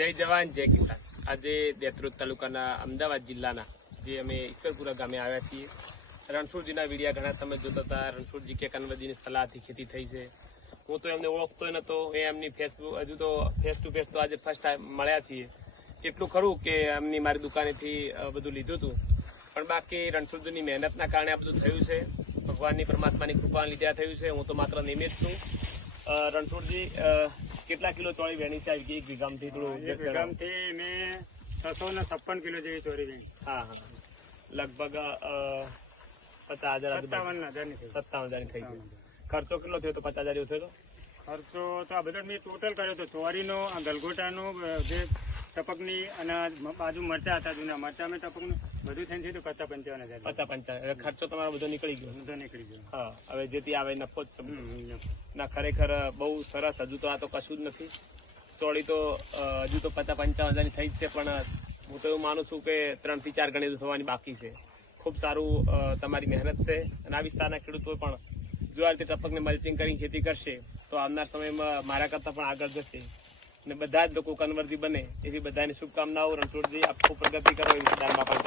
જય જવાન જય કિસાન। આજે દેત્રોદ તાલુકાના અમદાવાદ જિલ્લાના જે અમે ઈશ્વરપુરા ગામે આવ્યા છીએ। રણછોડજીના વિડીયા ઘણા સમય જોતા હતા। રણછોડજી કે કન્વરજીની સલાહથી ખેતી થઈ છે। હું તો એમને ઓળખતો નતો, એ એમની ફેસબુક હજુ તો ફેસ ટુ ફેસ તો આજે ફર્સ્ટ ટાઈમ મળ્યા છીએ। એટલું ખરું કે એમની મારી દુકાનેથી બધું લીધું હતું, પણ બાકી રણછોડજીની મહેનતના કારણે આ બધું થયું છે। ભગવાનની પરમાત્માની કૃપાના લીધે આ થયું છે। હું તો માત્ર નિમિત્ત છું। રણછોડજી કેટલા કિલો ચોળી વેણી છે? એક વીઘામાંથી મેં 656 કિલો જેવી ચોરી વેણી। હા હા, લગભગ 50,000 57,000 થઈ છે। ખર્ચો કેટલો થયો તો? 50,000 જેવો થયો? ખર્ચો તો આ બધા મેં ટોટલ કર્યો હતો। ચોરીનો, આ ગલગોટાનો, જે ટપકની અને બાજુ મરચા હતા જૂના મરચા, મેં ટપકનું બધું થઈને થયું 50-55,000। 55,000 ખર્ચો તમારો બધો નીકળી ગયો? બધો નીકળી ગયો। હા, હવે જેથી આવે નફો જ છે ના। ખરેખર બહુ સરસ। હજુ તો આ તો કશું જ નથી। ચોળી તો હજુ તો 50-55,000 થઈ જ છે, પણ હું તો એવું માનું છું કે 3 થી 4 ગણી થવાની બાકી છે। ખૂબ સારું તમારી મહેનત છે, અને આ વિસ્તારના ખેડૂતો પણ જો આ રીતે ટપકને મલ્ચિંગ કરી ખેતી કરશે તો આવનાર સમયમાં મારા કરતાં પણ આગળ જશે, અને બધા જ લોકો કન્વર્જી બને એવી બધાની શુભકામનાઓ। રણછોડજી, આપ ખૂબ પ્રગતિ કરો એ વિસ્તારમાં પણ